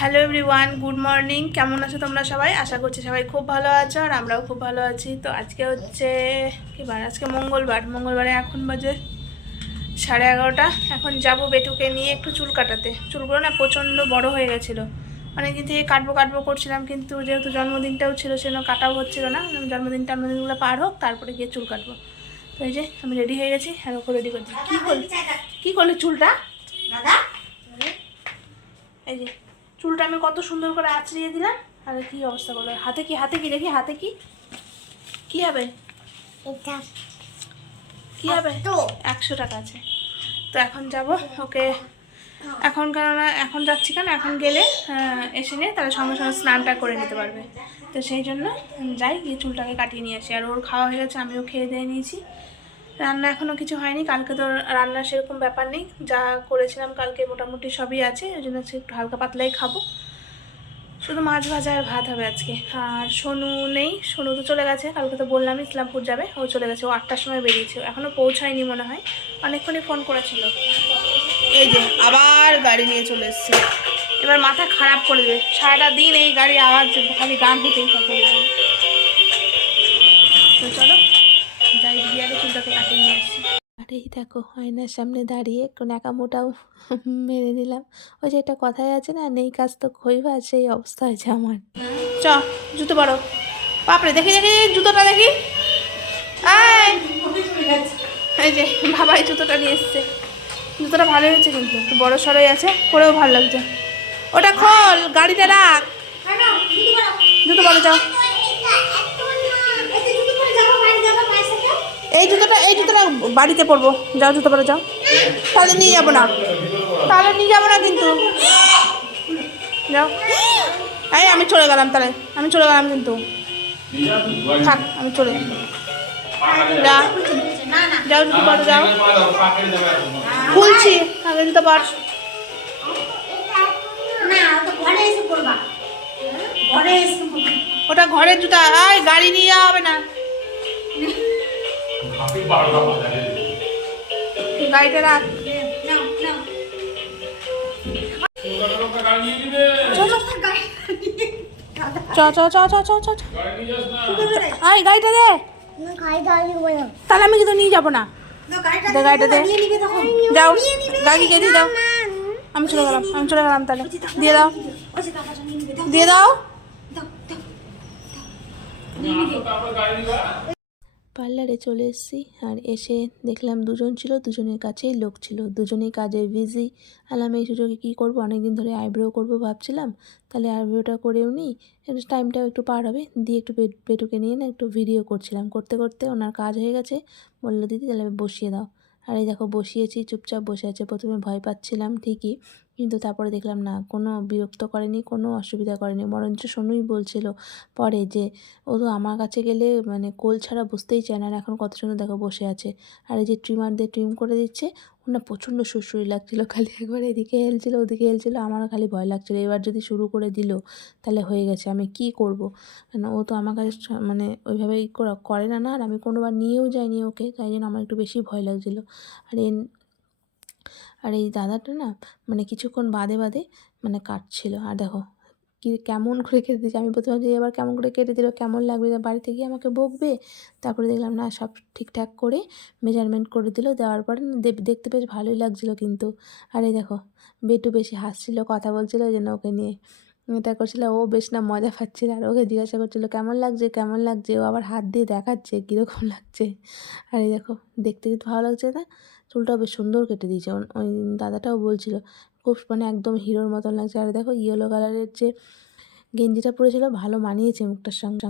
Hello everyone good morning কেমন আছো তোমরা সবাই? আশা করছি সবাই খুব ভালো আছো আর আমরাও খুব ভালো আছি। তো আজকে হচ্ছে কি বার? আজকে মঙ্গলবার। মঙ্গলবারে এখন বাজে সাড়ে এগারোটা। এখন যাব বেটুকে নিয়ে একটু চুল কাটাতে। চুলগুলো না প্রচণ্ড বড় হয়ে গেছিল। অনেকদিন থেকে কাটবো কাটবো করছিলাম কিন্তু যেহেতু জন্মদিনটাও ছিল সেজন্য কাটাও হচ্ছিল না। আমি জন্মদিন টন্মদিনগুলো পার হোক তারপরে গিয়ে চুল কাটবো। তো এই যে আমি রেডি হয়ে গেছি আর ওকে রেডি করছি কী করলি কী করলি চুলটা? এই যে। চুলটা আমি কত সুন্দর করে আঁচড়িয়ে দিলাম। আর কি অবস্থা করল হাতে কি হাতে কি দেখি হাতে কি? কি হবে? কি হবে? তো একশো টাকা আছে। তো এখন যাব ওকে। এখন কেননা এখন যাচ্ছি কেন? এখন গেলে এসে নিয়ে তাহলে সঙ্গে সঙ্গে স্নানটা করে নিতে পারবে। তো সেই জন্য যাই গিয়ে চুলটাকে কাটিয়ে নিয়ে আসি। আর ওর খাওয়া হয়ে গেছে আমিও খেয়ে দিয়ে নিয়েছি। রান্না এখনও কিছু হয়নি। কালকে তো রান্না সেরকম ব্যাপার নেই। যা করেছিলাম কালকে মোটামুটি সবই আছে। ওই জন্য হচ্ছে একটু হালকা পাতলাই খাব। শুধু মাছ ভাজা আর ভাত হবে আজকে। আর সোনু নেই। সোনু তো চলে গেছে। কালকে তো বললাম ইসলামপুর যাবে। ও চলে গেছে। ও আটটার সময় বেরিয়েছে। এখনও পৌঁছায়নি মনে হয়। অনেকক্ষণই ফোন করেছিল। এই যে আবার গাড়ি নিয়ে চলে এসছে। এবার মাথা খারাপ করে দেবে। সারাটা দিন এই গাড়ি আওয়াজ খালি গান হতেই তো চলো। আরেই দেখো, আয়নার সামনে দাঁড়িয়ে একটু ন্যাকামোটাও মেরে নিলাম। ওই যে একটা কথাই আছে না, নেই কাজ তো খইবা, সেই অবস্থা হয়েছে আমার। চ, জুতো পারো। বাপরে, দেখি দেখি, জুতোটা দেখি। এই! যে, বাবাই জুতোটা নিয়ে এসছে। জুতোটা ভালো হয়েছে কিন্তু, একটু বড় সড়ই আছে, পরেও ভালো লাগছে। ওটা খোল গাড়িটা রাখ। জুতো পরে, যাও। এই জুতোটা এই জুতোটা বাড়িতে পরবো। যাও জুতো পরে যাও। তাহলে নিয়ে যাব না। তাহলে নিয়ে যাব না কিন্তু। যাও। এই আমি চলে গেলাম তাহলে। আমি চলে গেলাম কিন্তু। থাক আমি চলে যা। যাও জুতো পরে যাও। খুলছি আগে জুতো পর। ওটা ঘরের জুতা। আয় গাড়ি নিয়ে যাওয়া হবে না। গাড়িটা রাখ। চ চ চ চ চ চ চ আয় গাড়িটা দে। তাহলে আমি কিন্তু নিয়ে যাব না। গাড়িটা দে। যাও। গাড়িকে দিয়ে দাও। আমি চলে গেলাম আমি চলে গেলাম তাহলে। দিয়ে দাও। দিয়ে দাও। পার্লারে চলে এসেছি আর এসে দেখলাম দুজন ছিল, দুজনের কাছেই লোক ছিল। দুজনেই কাজে বিজি আলাম, এই সুযোগে কী করব? অনেকদিন ধরে আইব্রো করব ভাবছিলাম। তাহলে আইব্রোটা করেও নিই। টাইমটাও একটু পার হবে। দিয়ে একটু পেট, পেটুকে নিয়ে না একটু ভিডিও করছিলাম। করতে করতে ওনার কাজ হয়ে গেছে। বলল, দিদি, তাহলে বসিয়ে দাও। আর এই দেখো, বসিয়েছি, চুপচাপ বসে আছে। প্রথমে ভয় পাচ্ছিলাম ঠিকই। কিন্তু তারপরে দেখলাম, না, কোনো বিরক্ত করেনি, কোনো অসুবিধা করেনি। বরঞ্চ সোনুই বলছিল পরে যে, ও তো আমার কাছে গেলে মানে কোল ছাড়া বুঝতেই চায় না এখন কত সুন্দর দেখো বসে আছে। আর এই যে ট্রিমার দিয়ে ট্রিম করে দিচ্ছে, ওনার প্রচণ্ড সুরসুরি লাগছিল খালি একবার এদিকে হেলছিল, ওদিকে হেলছিল, আমারও খালি ভয় লাগছিল। এবার যদি শুরু করে দিল, তাহলে হয়ে গেছে, আমি কি করব? কেন, ও তো আমার কাছে মানে ওইভাবেই করে না না, আর আমি কোনোবার নিয়েও যাইনি ওকে, তাই জন্য আমার একটু বেশি ভয় লাগছিল। আর এই আর এই দাদাটা না মানে কিছুক্ষণ বাদে বাদে মানে কাটছিল। আর দেখো কি কেমন করে কেটে দিয়েছে, আমি প্রথমে যে এবার কেমন করে কেটে দিল, কেমন লাগবে বাড়িতে গিয়ে আমাকে বকবে? তারপরে দেখলাম না সব ঠিকঠাক করে মেজারমেন্ট করে দিল, দেওয়ার পরে দেখতে বেশ ভালোই লাগছিল কিন্তু। আর এই দেখো বেটু বেশি হাসছিল, কথা বলছিল ওই জন্য ওকে নিয়ে। এটা করছিল, ও বেশ না মজা পাচ্ছিল আর ওকে জিজ্ঞাসা করছিল, কেমন লাগছে কেমন লাগছে? ও আবার হাত দিয়ে দেখাচ্ছে কীরকম লাগছে। আর এই দেখো দেখতে কিন্তু ভালো লাগছে না। চুলটাও বেশ সুন্দর কেটে দিয়েছে। ওই দাদাটাও বলছিল, খুব মানে একদম হিরোর মতন লাগছে। আর দেখো ইয়েলো কালারের যে গেঞ্জিটা পরেছিল, ভালো মানিয়েছে মুখটার সঙ্গে।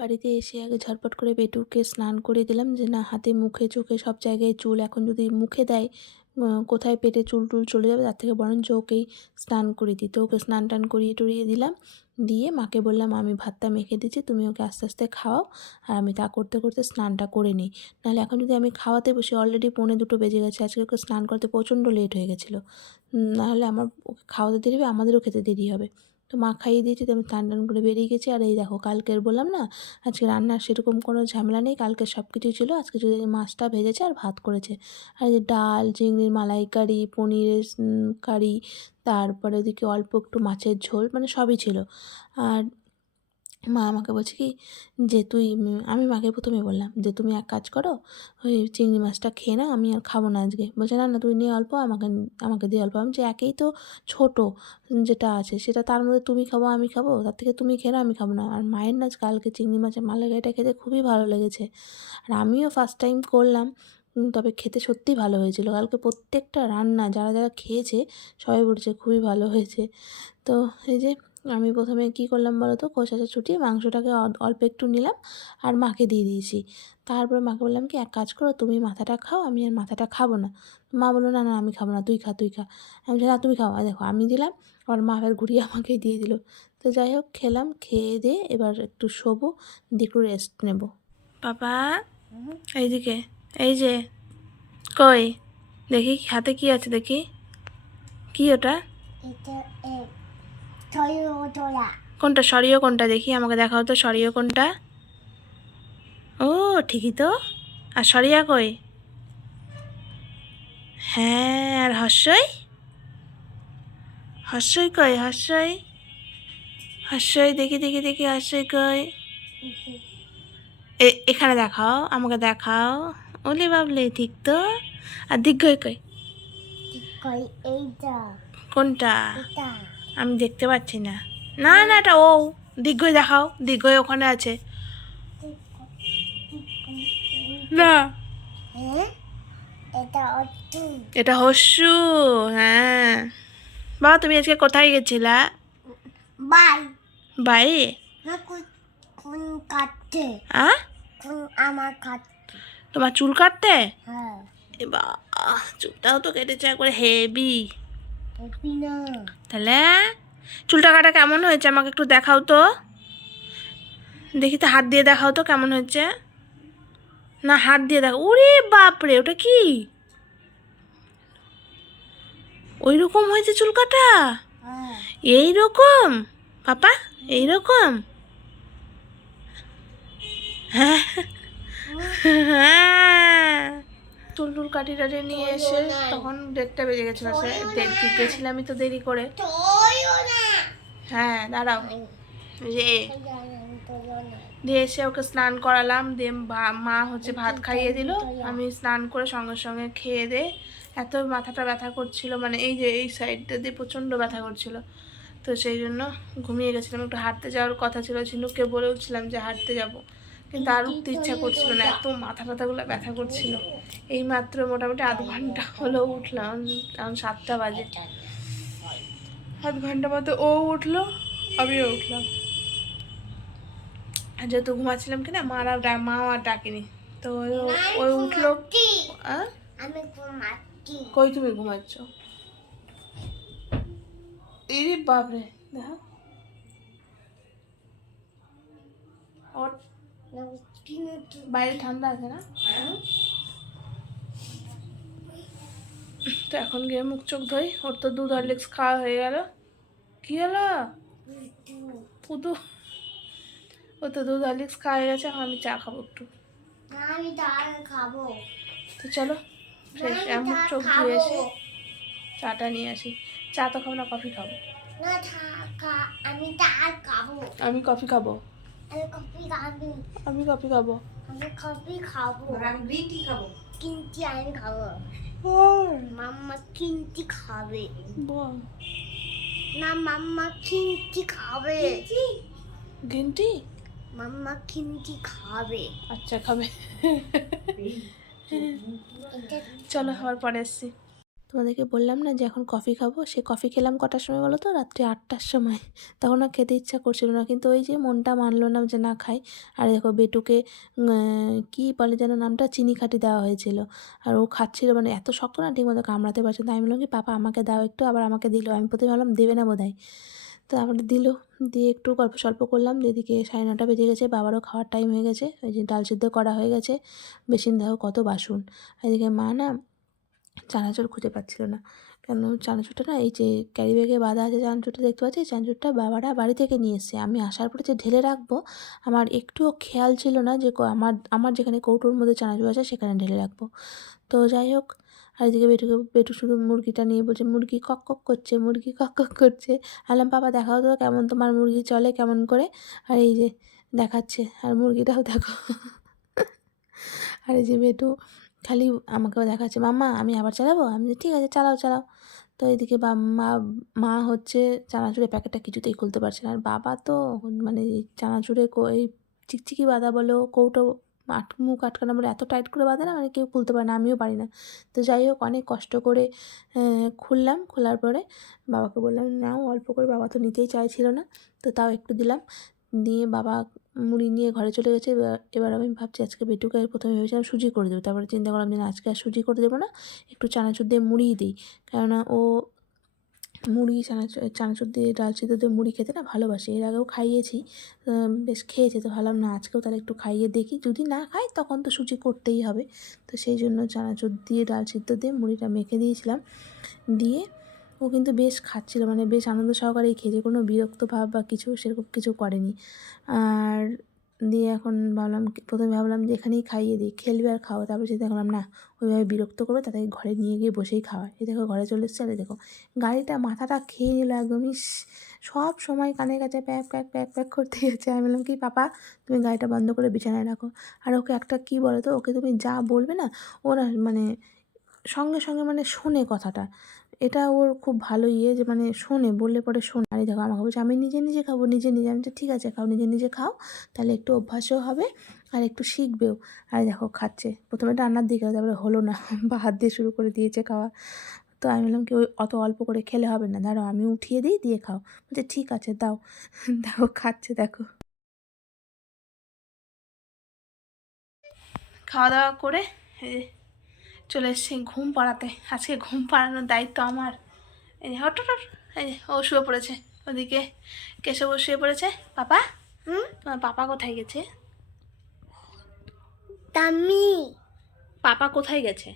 বাড়িতে এসে আগে ঝটপট করে পেটুকে স্নান করে দিলাম, যে না, হাতে, মুখে, চোখে সব জায়গায় চুল। এখন যদি মুখে দেয় কোথায় পেটে চুল টুল চলে যাবে, তার থেকে বরঞ্চ ওকেই স্নান করে দিতে ওকে স্নান টান করিয়ে টরিয়ে দিলাম, দিয়ে মাকে বললাম, আমি ভাতটা মেখে দিচ্ছি, তুমি ওকে আস্তে আস্তে খাওয়াও, আর আমি তা করতে করতে স্নানটা করে নিই। নাহলে এখন যদি আমি খাওয়াতে বসি অলরেডি পৌনে দুটো বেজে গেছে, আজকে ওকে স্নান করতে প্রচণ্ড লেট হয়ে গেছিল। নাহলে আমার ওকে খাওয়াতে দেরি হবে, আমাদেরও খেতে দেরি হবে। তো মা খাইয়ে দিয়েছি, তো আমি টান করে বেরিয়ে গেছি। আর এই দেখো, কালকের বললাম না, আজকে রান্নার সেরকম কোনো ঝামেলা নেই, কালকে সব কিছু ছিল। আজকে যদি মাছটা ভেজেছে আর ভাত করেছে। আর যে ডাল, চিংড়ির মালাইকারি, পনিরের কারি, তারপরে ওদিকে অল্প একটু মাছের ঝোল মানে সবই ছিল। আর মা আমাকে বলছে কি, যে তুই, আমি মাকে প্রথমে বললাম যে তুমি এক কাজ করো, ওই চিংড়ি মাছটা খেয়ে নাও, আমি আর খাব না আজকে। বলছে, না না, তুই নিয়ে অল্প, আমাকে আমাকে দিয়ে অল্প। আমি যে একেই তো ছোটো যেটা আছে, সেটা তার মধ্যে তুমি খাব, আমি খাব, তার থেকে তুমি খেয়ে আমি খাব না। আর মায়ের না, কালকে চিংড়ি মাছের মালাইকারিটা খেতে খুবই ভালো লেগেছে। আর আমিও ফার্স্ট টাইম করলাম তবে খেতে সত্যিই ভালো হয়েছিল। কালকে প্রত্যেকটা রান্না যারা যারা খেয়েছে, সবাই বলছে খুবই ভালো হয়েছে। তো এই যে আমি প্রথমে কী করলাম বলো তো? খোসাটা ছুটিয়ে মাংসটাকে অল্প একটু নিলাম আর মাকে দিয়ে দিয়েছি। তারপরে মাকে বললাম কি এক কাজ করো তুমি মাথাটা খাও আমি আর মাথাটা খাব না। মা বলল না না আমি খাব না তুই খা তুই খা। আমি বলছি, না তুমি খাও। আর দেখো আমি দিলাম আর মা ফের ঘুরিয়ে আমাকে দিয়ে দিল। তো যাই হোক খেলাম খেয়ে দিয়ে এবার একটু শোবো দিয়ে একটু রেস্ট নেব। বাবা এইদিকে এই যে কই? দেখি হাতে কি আছে দেখি? কি ওটা? এটা কোনটা সরিও কোনটা দেখি আমাকে দেখাও তো সরিও কোনটা। ও ঠিকই তো। আর সরিয়া কই? হ্যাঁ আর হর্ষই? হর্ষই কই হর্ষই? হর্ষই দেখি দেখি দেখি হর্ষই কই? এ এখানে দেখাও আমাকে দেখাও। ওলে বাবলে ঠিক তো? আর দিগ্গই কই? কই এইটা। কোনটা? আমি দেখতে পাচ্ছি না। না না এটা ও। দিগ্গই দেখাও। দিগ্গই ওখানে আছে। না। হ্যাঁ এটা হস্যু হ্যাঁ। বাবা তুমি আজকে কোথায় গেছিলা? বাই। বাই কোন কাটতে কোন আমার কাটতে তোমার চুল কাটতে? হ্যাঁ। এবার চুলটাও তো কেটেছে একবারে হেভি তাহলে চুলটা কাটা কেমন হয়েছে? আমাকে একটু দেখাও তো। দেখি তো হাত দিয়ে দেখাও তো কেমন হয়েছে। না হাত দিয়ে দেখো ওরে বাপরে ওটা কি? ওই রকম হয়েছে চুল কাটা? হ্যাঁ। এই রকম পাপা এই রকম হ্যাঁ। চুল টুল কাটি টাটি নিয়ে এসে তখন দেড়টা বেজে গেছিল। সে গেছিলামই তো দেরি করে। হ্যাঁ দাঁড়াও। যে দিয়ে এসে ওকে স্নান করালাম দিয়ে মা হচ্ছে ভাত খাইয়ে দিল। আমি স্নান করে সঙ্গে সঙ্গে খেয়ে দে এত মাথাটা ব্যথা করছিল মানে এই যে এই সাইডটা দিয়ে প্রচণ্ড ব্যথা করছিল। তো সেই জন্য ঘুমিয়ে গেছিলাম। একটু হাঁটতে যাওয়ার কথা ছিল ঝিনুককে বলেওছিলাম যে হাঁটতে যাব। কিন্তু আর উঠতে ইচ্ছা করছিল না, এত মাথা টাথাগুলো ব্যথা করছিল। এই মাত্র মোটামুটি আধ ঘণ্টা হলো উঠলাম এখন সাতটা বাজে। আধ ঘণ্টা মতো ও উঠল, আমিও উঠলাম। আর যেহেতু ঘুমাচ্ছিলাম কিনা, মারা মাও আর ডাকেনি। তো ওই- উঠল? কই তুমি ঘুমাচ্ছ? ইরে বাপরে, দেখা। ওর বাইরে ঠান্ডা আছে না? তো এখন গিয়ে মুখ চোখ ধোই ওর তো দুধ হরলিক্স খাওয়া হয়ে গেল। কি হলো? পুদু ও তো দুধ হরলিক্স খাওয়া হয়ে গেছে এখন আমি চা খাব একটু। আমি খাব তো চলো মুখ চোখ ধুয়ে এসে চাটা নিয়ে আসি। চা তো খাব না কফি খাব। না আমি কফি খাব। আমি কফি খাব। আমি কফি খাবি। আমি কফি খাব। আমি কফি খাব আমি গ্রিন টি খাব। কিনতি আমি খাব। মাম্মা কিনতি খাবে। বল। না মাম্মা কিনতি খাবে। গ্রিন টি মাম্মা কিনতি খাবে। আচ্ছা খাবে। চলো আবার পরে এসছি তোমাদেরকে বললাম না যে এখন কফি খাব? সে কফি খেলাম কটার সময় বলো তো? রাত্রি আটটার সময়। তখন আর খেতে ইচ্ছা করছিল না। কিন্তু ওই যে মনটা মানলো না যে না খাই। আর দেখো বেটুকে কী বলে যেন নামটা? চিনি খাটি দেওয়া হয়েছিল। আর ও খাচ্ছিল মানে এত শক্ত না ঠিকমতো কামড়াতে পারছে। তাই আমি বললাম কি, পাপা, আমাকে দাও একটু, আবার আমাকে দিল। আমি প্রথমে ভাবলাম, দেবে না বোধ হয় তো আবার দিল। দিয়ে একটু গল্প সল্প করলাম। এদিকে সাড়ে নটা বেজে গেছে, বাবারও খাওয়ার টাইম হয়ে গেছে। ওই যে ডাল সিদ্ধ করা হয়ে গেছে। বেসিন দেখো কত বাসন। এদিকে মা না চানাচুর খুঁজে পাচ্ছিল না। কেন? চানাচুরটা না এই যে ক্যারি ব্যাগে বাঁধা আছে চানাচুরটা দেখতে পাচ্ছি? চানাচুরটা বাবারা বাড়ি থেকে নিয়ে এসছে। আমি আসার পরে যে ঢেলে রাখব, আমার একটুও খেয়াল ছিল না যে আমার আমার যেখানে কৌটোর মধ্যে চানাচুর আছে সেখানে ঢেলে রাখব। তো যাই হোক, আর এদিকে বেটুকে, বেটু শুধু মুরগিটা নিয়ে বলছে, মুরগি কক কক করছে, মুরগি কক কক করছে। আলাম, বাবা, দেখাও তো কেমন তোমার মুরগি চলে কেমন করে? আর এই যে দেখাচ্ছে, আর মুরগিটাও দেখো। আর এই যে বেটু খালি আমাকেও দেখাচ্ছে, মাম্মা, আমি আবার চালাবো? আমি ঠিক আছে, চালাও চালাও। তো এদিকে বা, মা মা হচ্ছে চানাচুরের প্যাকেটটা কিছুতেই খুলতে পারছে না। আর বাবা তো মানে চানাচুরে এই চিকচিকি বাঁধা বলো, কৌটো আট, মুখ আটকানো বলে, এত টাইট করে বাঁধে না মানে কেউ খুলতে পারে না, আমিও পারি না। তো যাই হোক, অনেক কষ্ট করে খুললাম, খোলার পরে বাবাকে বললাম, নাও, অল্প করে বাবা তো নিতেই চাইছিল না। তো তাও একটু দিলাম। দিয়ে বাবা মুড়ি নিয়ে ঘরে চলে গেছে। এবার এবার আমি ভাবছি আজকে বেটুকে প্রথমে ভেবেছিলাম সুজি করে দেবো। তারপরে চিন্তা করলাম যে আজকে আর সুজি করে দেবো না, একটু চানাচুর দিয়ে মুড়িই দিই। কেননা ও মুড়ি চানাচুর চানাচুর দিয়ে ডাল সিদ্ধ দিয়ে মুড়ি খেতে না ভালোবাসে। এর আগেও খাইয়েছি বেশ খেয়েছে। তো ভাবলাম না, আজকেও তাহলে একটু খাইয়ে দেখি। যদি না খাই, তখন তো সুজি করতেই হবে। তো সেই জন্য চানাচুর দিয়ে ডাল সিদ্ধ দিয়ে মুড়িটা মেখে দিয়েছিলাম। দিয়ে ও কিন্তু বেশ খাচ্ছিল মানে বেশ আনন্দ সহকারেই খেয়েছে কোনো বিরক্ত ভাব বা কিছু সেরকম কিছু করেনি। আর দিয়ে এখন ভাবলাম প্রথমে ভাবলাম যে এখানেই খাইয়ে দিই, খেলবে আর খাওয়া। তারপরে চিন্তা দেখলাম না, ওইভাবে বিরক্ত করবে, তাদেরকে ঘরে নিয়ে গিয়ে বসেই খাওয়া এই দেখো, ঘরে চলে এসছে। আর দেখো, গাড়িটা মাথাটা খেয়ে নিল একদমই সব সময় কানের কাছে প্যাক প্যাক প্যাক প্যাক করতে গেছে আমি বললাম, কি পাপা, তুমি গাড়িটা বন্ধ করে বিছানায় রাখো। আর ওকে একটা কি বলো তো, ওকে তুমি যা বলবে না, ওরা মানে সঙ্গে সঙ্গে মানে শোনে কথাটা। এটা ওর খুব ভালো ইয়ে যে মানে শোনে, বললে পরে শোনে। আর দেখো, আমাকে বলছে, আমি নিজে নিজে খাব, নিজে নিজে। আমি ঠিক আছে, খাও, নিজে নিজে খাও। তাহলে একটু অভ্যাসও হবে আর একটু শিখবেও। আর দেখো, খাচ্ছে। প্রথমে রান্নার দিকে, তারপরে হলো না, বা হাত দিয়ে শুরু করে দিয়েছে খাওয়া। তো আমি বললাম কি, ওই অত অল্প করে খেলে হবে না, দাঁড়াও, আমি উঠিয়ে দিই, দিয়ে খাও। বলছে, ঠিক আছে, দাও। দেখো, খাচ্ছে, দেখো। খাওয়া দাওয়া করে চলে এসেছি ঘুম পাড়াতে। আজকে ঘুম পাড়ানোর দায়িত্ব আমার। এই যে হট এই যে ও শুয়ে পড়েছে। ওদিকে কেশব শুয়ে পড়েছে। পাপা? হুম? তোমার পাপা কোথায় গেছে? টামি পাপা কোথায় গেছে?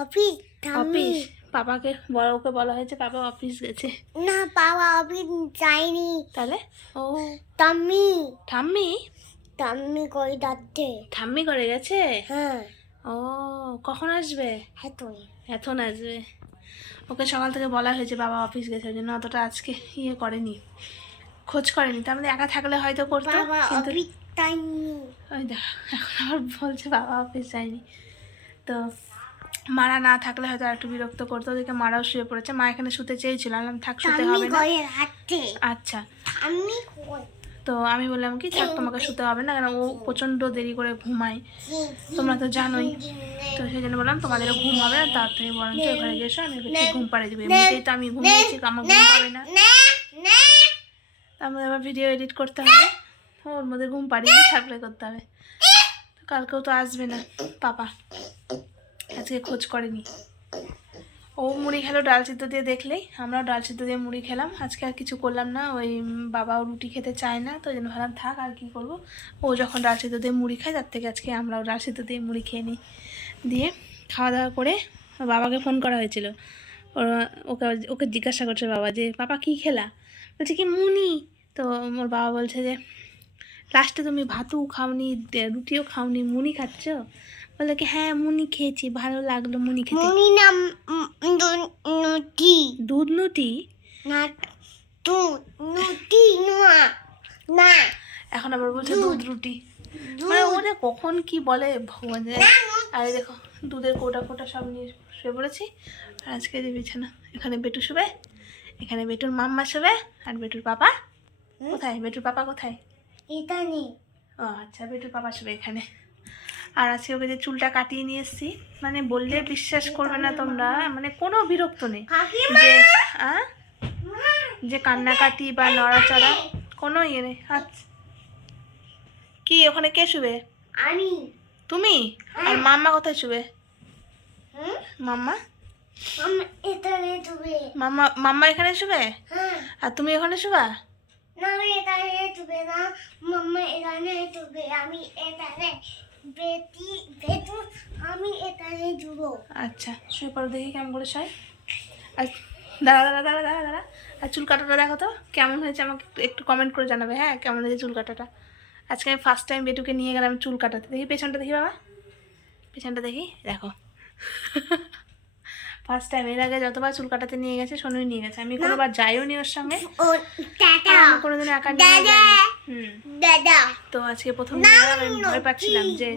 Office office. পাপাকে বড় ওকে বলা হয়েছে পাপা অফিস গেছে। না বাবা অফিস যায়নি। তাহলে? ও টামি ঠাম্মি? টামি করে যাচ্ছে? ঠাম্মি করে গেছে? হ্যাঁ। ও কখন আসবে? এখন আসবে ওকে সকাল থেকে বলা হয়েছে বাবা অফিস গেছে ওই জন্য অতটা আজকে ইয়ে করেনি। খোঁজ করেনি তার মধ্যে একা থাকলে হয়তো করতো কিন্তু ওই দেখ এখন আবার বলছে বাবা অফিস যায়নি। তো মারা না থাকলে হয়তো আর একটু বিরক্ত করতো ওদেরকে মারাও শুয়ে পড়েছে। মা এখানে শুতে চেয়েছিল আমি থাক শুতে হবে না। আচ্ছা। করে তো আমি বললাম, কি থাক তোমাকে শুতে হবে না কেন? ও প্রচণ্ড দেরি করে ঘুমায়। তোমরা তো জানোই। তো সেই জন্য বললাম, তোমাদেরও ঘুম হবে না, তাড়াতাড়ি বরঞ্চ ঘরে গিয়ে এসো, আমি ঘুম পাড়িয়ে দেবো। এমনিতেই তো আমি ঘুমিয়েছি আমার ঘুম পাবে না। তার মধ্যে আবার ভিডিও এডিট করতে হবে। ওর মধ্যে ঘুম পাড়িয়ে সাপ্লাই করতে হবে। কালকেও তো আসবে না, পাপা। আজকে খোঁজ করেনি। ও মুড়ি খেলো, ডাল সিদ্ধ দিয়ে দেখলেই। আমরাও ডাল সিদ্ধ দিয়ে মুড়ি খেলাম। আজকে আর কিছু করলাম না, ওই বাবাও রুটি খেতে চায় না, তো ওই জন্য ভাবলাম থাক আর কি করব। ও যখন ডাল সিদ্ধ দিয়ে মুড়ি খায়, তার থেকে আজকে আমরাও ডাল সিদ্ধ দিয়ে মুড়ি খেয়ে নিই। দিয়ে খাওয়া দাওয়া করে বাবাকে ফোন করা হয়েছিল। ওর, ওকে ওকে জিজ্ঞাসা করছে বাবা যে পাপা কী খেলা? বলছে কি মুনি তো ওর বাবা বলছে যে, লাস্টে তুমি ভাতও খাওনি, রুটিও খাওনি মুনি খাচ্ছ? বলে কি হ্যাঁ মুনি খেয়েছি ভালো লাগল মুনি খেতে। মনি নাম নুটি। দুধ নুটি? না তু নুটি না না। এখন আবার বলছে দুধ। রুটি। মানে ওরে কখন কি বলে ভগবান জানে। আর দেখো দুধের কোটা ফোটা সব নিয়ে শুয়ে পড়েছি। আর আজকে যে বিছানা এখানে বেটু শুবে এখানে বেটুর মাম্মা শুবে আর বেটুর পাপা। কোথায়? বেটুর পাপা কোথায়? এটা নেই ও আচ্ছা বেটুর পাপা শুবে এখানে। আর আজকে ওকে যে চুলটা কাটিয়ে নিয়ে এসেছি মানে বললে বিশ্বাস করবে না তোমরা মানে কোনো বিরক্ত নেই। যে? যে কান্নাকাটি বা নড়াচড়া কোনো ইয়ে নেই। আচ্ছা। কি ওখানে কে শুবে? আমি। তুমি? আর মাম্মা কোথায় শুবে? মাম্মা? মাম্মা মাম্মা এখানে শুবে? হ্যাঁ। আর তুমি এখানে শুবা? না আমি এটা নিয়ে না। মাম্মা এটা নিয়ে তুবে আমি এটা নিয়ে বেটি, বেটু, আমি এখানে জুড়ো। আচ্ছা শুয়ে পড়ো দেখি কেমন করে শয়। আর দাঁড়া দাঁড়া দাঁড়া দাঁড়া দাঁড়া। আর চুল কাটাটা দেখো তো, কেমন হয়েছে আমাকে একটু- কমেন্ট করে জানাবে হ্যাঁ? কেমন হয়েছে চুল কাটাটা? আজকে আমি ফার্স্ট টাইম বেটুকে নিয়ে গেলাম চুল কাটাতে। দেখি পেছনটা দেখি বাবা। পেছনটা দেখি, দেখো। ফার্স্ট টাইম এর আগে যতবার চুল কাটাতে নিয়ে গেছে সোনুই নিয়ে গেছে। আমি কোনোবার যাইও নি ওর সঙ্গে। আমি কোনোদিন একা নিয়ে দাদা। তো আজকে প্রথম আমি ভয় পাচ্ছিলাম যে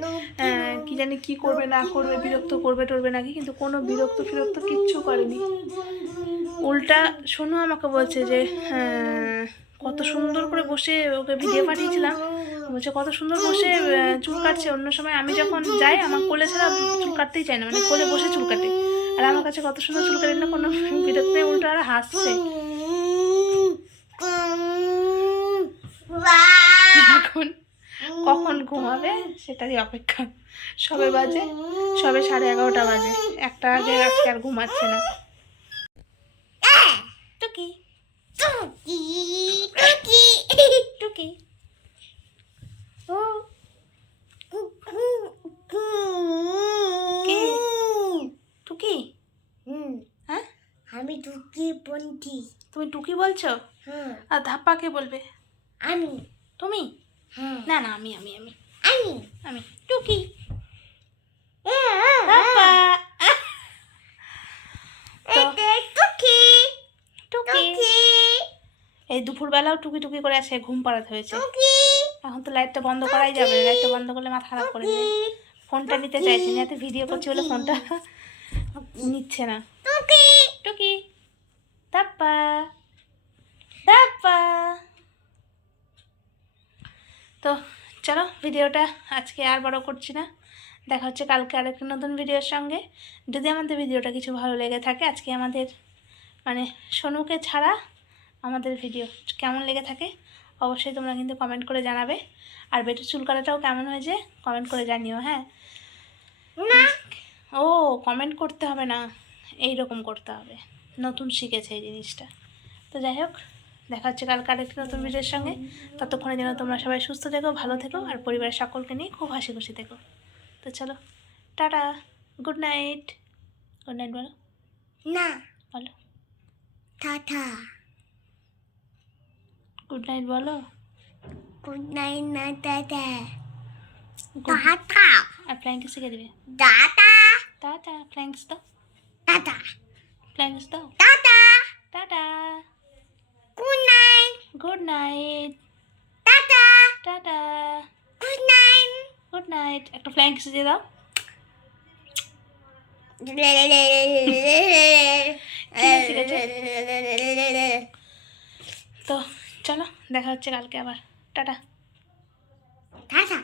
কি জানি কি করবে না করবে বিরক্ত করবে টরবে নাকি কিন্তু কোনো বিরক্ত ফিরক্ত কিচ্ছু করেনি। উল্টা শোনো আমাকে বলছে যে কত সুন্দর করে বসে ওকে ভিডিও পাঠিয়েছিলাম। বলছে কত সুন্দর বসে চুল কাটছে। অন্য সময় আমি যখন যাই আমার কোলে ছাড়া চুল কাটতেই চাই না মানে কোলে বসে চুল কাটে। আর আমার কাছে কত সুন্দর চুল কাটে না কোনো বিরক্ত নেই উল্টো আর হাসছে। এখন কখন ঘুমাবে সেটারই অপেক্ষা। সবে বাজে সবে সাড়ে এগারোটা বাজে। একটা আগে আজকে আর ঘুমাচ্ছে না। টুকি। টুকি টুকি হ্যাঁ? আমি টুকি পন্থী। তুমি টুকি বলছো? হ্যাঁ আর ধাপ্পাকে বলবে? আমি। তুমি? হ্যাঁ। না না আমি আমি আমি। আমি। আমি। টুকি। ধাপ্পা। টুকি। টুকি। টুকি। এই দুপুরবেলাও টুকি টুকি করে আসে ঘুম পাড়াতে হয়েছে। এখন তো লাইটটা বন্ধ করাই যাবে। লাইটটা বন্ধ করলে মাথা খারাপ করে দেবে। ফোনটা নিতে চাইছে না এতে ভিডিও করছি বলে ফোনটা। নিচ্ছে না। টুকি। টুকি। দাপ্পা। দাপ্পা। তো চলো ভিডিওটা আজকে আর বড় করছি না। দেখা হচ্ছে কালকে আরেকটা নতুন ভিডিওর সঙ্গে। যদি আমাদের ভিডিওটা কিছু ভালো লেগে থাকে আজকে আমাদের মানে সোনুকে ছাড়া আমাদের ভিডিও কেমন লেগে থাকে অবশ্যই তোমরা কিন্তু কমেন্ট করে জানাবে। আর বেটু চুল কাটাটাও কেমন হয়েছে কমেন্ট করে জানিও হ্যাঁ? না। ও কমেন্ট করতে হবে না। এই রকম করতে হবে। নতুন শিখেছে এই জিনিসটা। তো যাই হোক দেখা হচ্ছে কালকে আরেকটি নতুন ভিডিওর সঙ্গে। ততক্ষণে যেন তোমরা সবাই সুস্থ থেকো ভালো থেকো আর পরিবারের সকলকে নিয়ে খুব হাসি খুশি থেকো। তো চলো tata good night good night বলো। না। বলো। টাটা। গুড নাইট বলো। গুড নাইট না দাদা Good- টাটা আর ফ্ল্যাঙ্কি শিখে দেবে টাটা টাটা ফ্ল্যাঙ্কস দাও টাটা ফ্ল্যাঙ্কস দাও tata tata good night good night tata tata good night good night একটা ফ্ল্যাঙ্কস দিয়ে দাও তো চলো দেখা হচ্ছে কালকে আবার টাটা টাটা